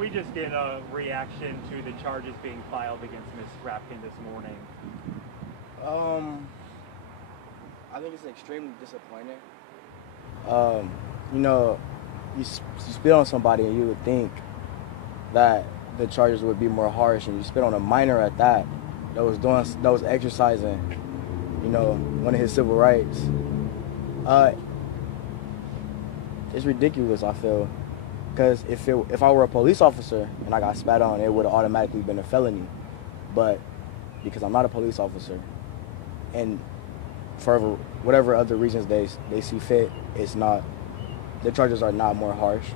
We just get a reaction to the charges being filed against Ms. Rapkin this morning. I think it's extremely disappointing. You know, you spit on somebody and you would think that the charges would be more harsh, and you spit on a minor at that was exercising, you know, one of his civil rights. It's ridiculous, I feel, because if I were a police officer and I got spat on, it would have automatically been a felony. But because I'm not a police officer, and for whatever other reasons they see fit, it's not, the charges are not more harsh.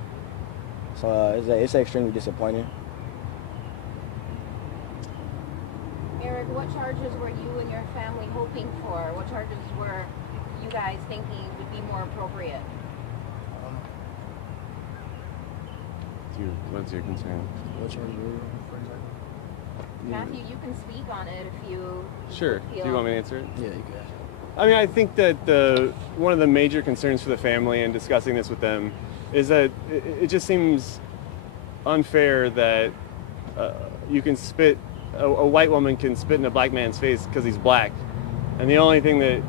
So it's extremely disappointing. Eric, what charges were you and your family hoping for? What charges were you guys thinking would be more appropriate? What's your concern? What charges were you, for example? Matthew, you can speak on it if you Sure. feel. Do you want me to answer it? Yeah, you can. I mean, I think that one of the major concerns for the family in discussing this with them is that it just seems unfair that you can spit, a white woman can spit in a black man's face because he's black, and the only thing that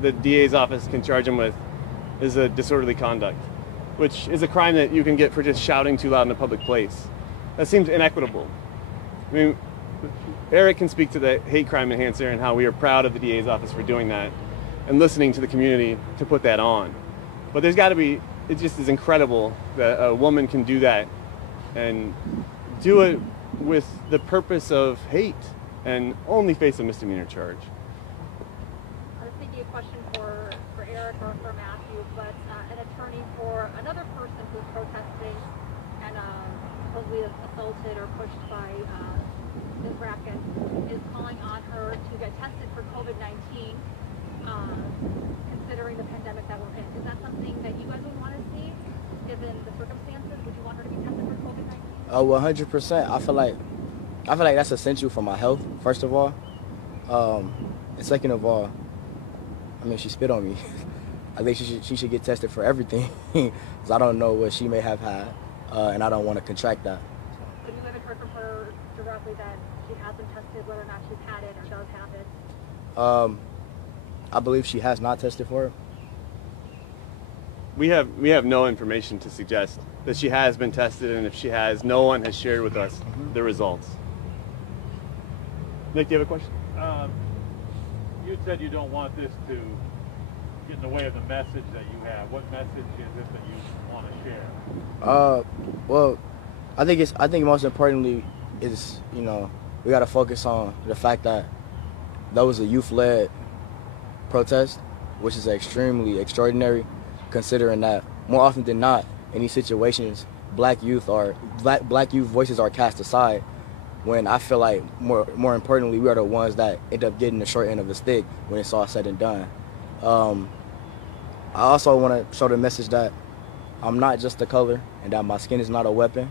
the DA's office can charge him with is a disorderly conduct, which is a crime that you can get for just shouting too loud in a public place. That seems inequitable. I mean, Eric can speak to the hate crime enhancer and how we are proud of the DA's office for doing that and listening to the community to put that on. But there's got to be, it just is incredible that a woman can do that and do it with the purpose of hate and only face a misdemeanor charge. I was thinking a question for Eric or for Matthew, but an attorney for another person who's protesting and supposedly assaulted or pushed by Ms. Rapkin is calling on her to get tested for COVID-19, considering the pandemic that we're in. Is that something that you guys would want to see, given the circumstances? Would you want her to be tested for COVID-19? 100%. I feel like that's essential for my health, first of all. And second of all, I mean, she spit on me. I think she should get tested for everything, because I don't know what she may have had, and I don't want to contract that. But you haven't heard from her directly that she hasn't tested, whether or not she's had it or does have it? I believe she has not tested for it. We have no information to suggest that she has been tested, and if she has, no one has shared with us the results. Nick, do you have a question? You said you don't want this to get in the way of the message that you have. What message is it that you want to share? Well, I think most importantly is, you know, we got to focus on the fact that was a youth-led protest, which is extremely extraordinary, considering that more often than not, in these situations, black youth voices are cast aside, when I feel like more importantly, we are the ones that end up getting the short end of the stick when it's all said and done. I also want to show the message that I'm not just a color, and that my skin is not a weapon,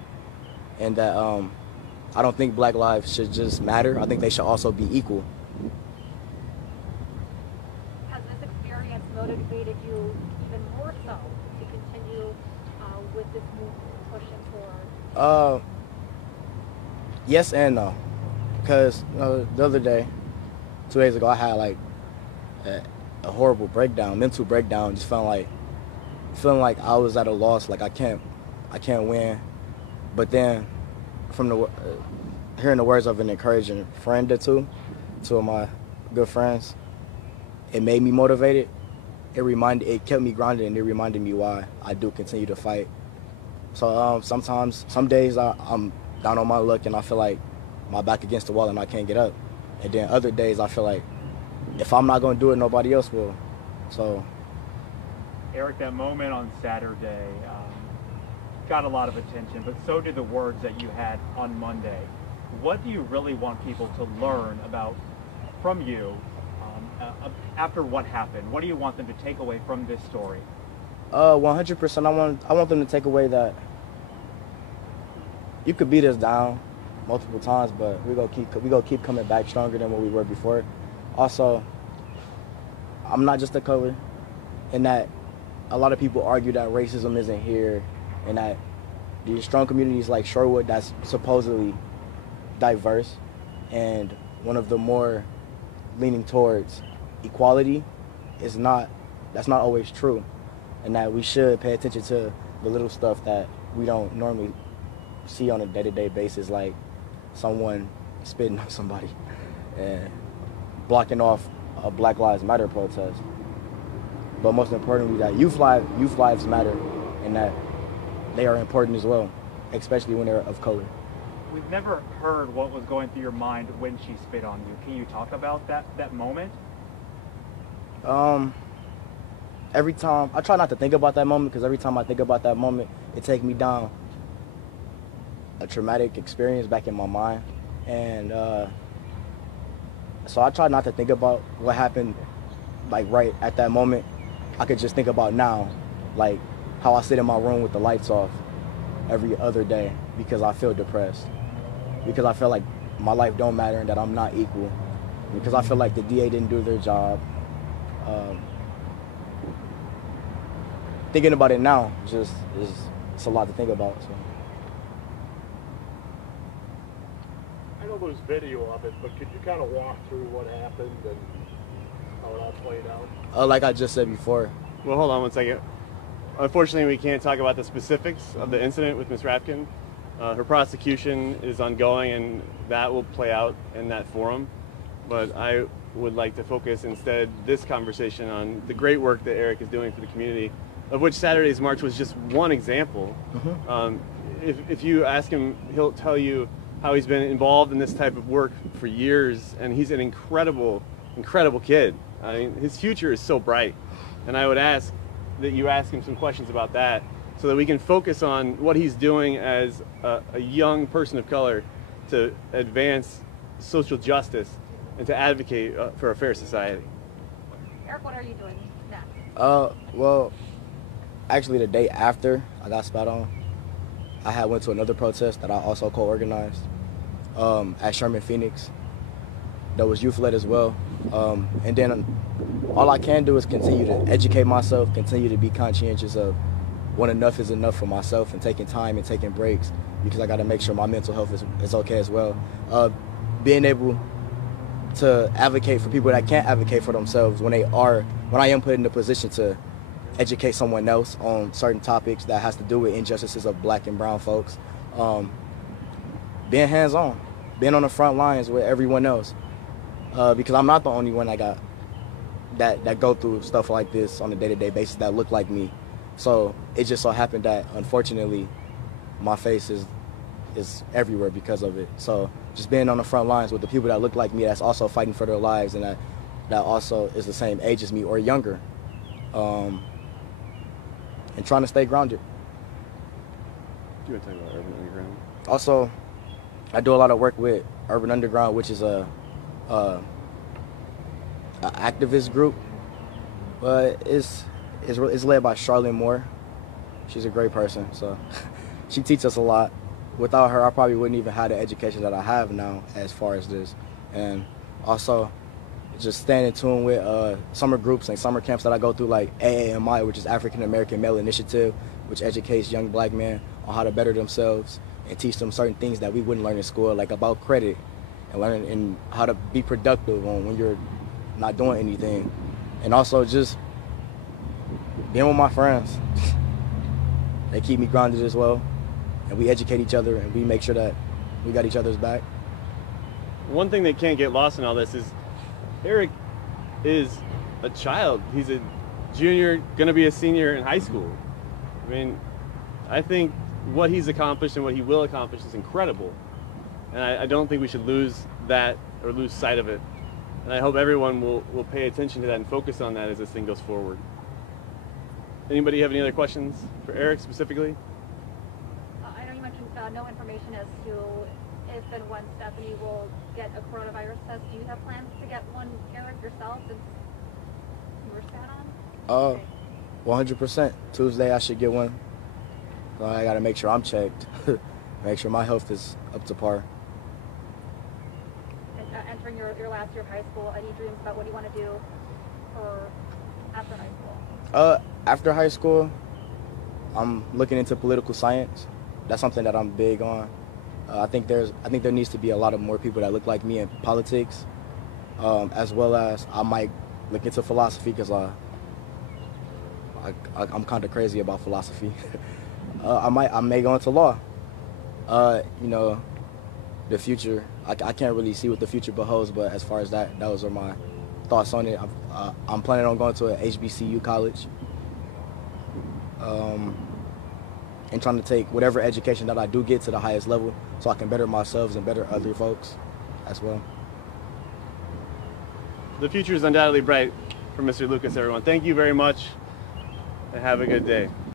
and that I don't think black lives should just matter. I think they should also be equal. Has this experience motivated you even more so to continue with this movement, pushing for? Yes and no, because the other day, 2 days ago, I had like a horrible breakdown, mental breakdown, just feeling like I was at a loss, like I can't win. But then, from hearing the words of an encouraging friend or two of my good friends, it made me motivated. It kept me grounded, and it reminded me why I do continue to fight. So some days I'm down on my luck and I feel like my back against the wall and I can't get up. And then other days I feel like if I'm not going to do it, nobody else will. So, Eric, that moment on Saturday got a lot of attention, but so did the words that you had on Monday. What do you really want people to learn from you after what happened? What do you want them to take away from this story? 100%. I want them to take away that you could beat us down multiple times, but we gonna keep coming back stronger than what we were before. Also, I'm not just a color, and that a lot of people argue that racism isn't here, and that these strong communities like Shorewood that's supposedly diverse and one of the more leaning towards equality is not, that's not always true, and that we should pay attention to the little stuff that we don't normally see on a day-to-day basis, like someone spitting on somebody and blocking off a Black Lives Matter protest. But most importantly, that youth lives matter, and that they are important as well, especially when they're of color. We've never heard what was going through your mind when she spit on you. Can you talk about that moment? Every time, I try not to think about that moment, because every time I think about that moment, it takes me down a traumatic experience back in my mind. And so I try not to think about what happened like right at that moment. I could just think about now, like how I sit in my room with the lights off every other day because I feel depressed, because I feel like my life don't matter and that I'm not equal, because I feel like the DA didn't do their job. Thinking about it now just it's a lot to think about. So. I know there's video of it, but could you kind of walk through what happened and how it all played out? Like I just said before. Well, hold on one second. Unfortunately, we can't talk about the specifics of the incident with Ms. Rapkin. Her prosecution is ongoing, and that will play out in that forum. But I would like to focus instead this conversation on the great work that Eric is doing for the community, of which Saturday's march was just one example. If you ask him, he'll tell you how he's been involved in this type of work for years, and he's an incredible kid. I mean, his future is so bright, and I would ask that you ask him some questions about that so that we can focus on what he's doing as a young person of color to advance social justice and to advocate for a fair society. Eric, what are you doing next? Well, actually the day after I got spat on, I went to another protest that I also co-organized at Sherman Phoenix that was youth-led as well. And then all I can do is continue to educate myself, continue to be conscientious of when enough is enough for myself, and taking time and taking breaks, because I got to make sure my mental health is okay as well. Being able to advocate for people that can't advocate for themselves when I am put in the position to educate someone else on certain topics that has to do with injustices of Black and brown folks. Being hands-on, being on the front lines with everyone else, because I'm not the only one that go through stuff like this on a day-to-day basis that look like me. So it just so happened that unfortunately my face is everywhere because of it. So just being on the front lines with the people that look like me, that's also fighting for their lives, and that also is the same age as me or younger, and trying to stay grounded. Do you want to talk about Urban Underground? Also, I do a lot of work with Urban Underground, which is a activist group, but it's led by Charlene Moore. She's a great person, so she teaches us a lot. Without her, I probably wouldn't even have the education that I have now as far as this. And also, just staying in tune with summer groups and summer camps that I go through, like AAMI, which is African American Male Initiative, which educates young Black men on how to better themselves and teach them certain things that we wouldn't learn in school, like about credit and learning and how to be productive when you're not doing anything. And also just being with my friends. They keep me grounded as well. And we educate each other, and we make sure that we got each other's back. One thing that can't get lost in all this is Eric is a child. He's a junior, going to be a senior in high school. I mean, I think what he's accomplished and what he will accomplish is incredible. And I don't think we should lose that or lose sight of it. And I hope everyone will pay attention to that and focus on that as this thing goes forward. Anybody have any other questions for Eric specifically? I know you mentioned no information as to if and when Stephanie will get a coronavirus test. Do you have plans to get one, Eric, yourself, since you were spat on? 100%. Tuesday I should get one. So I got to make sure I'm checked. Make sure my health is up to par. And, entering your last year of high school, any dreams about what you want to do for after high school? After high school, I'm looking into political science. that's something that I'm big on. I think there needs to be a lot of more people that look like me in politics, as well as I might look into philosophy because I'm kind of crazy about philosophy. I may go into law. You know, the future, I can't really see what the future beholds, but as far as that, those are my thoughts on it. I'm planning on going to a HBCU college, and trying to take whatever education that I do get to the highest level so I can better myself and better other folks as well. The future is undoubtedly bright for Mr. Lucas, everyone. Thank you very much, and have a good day.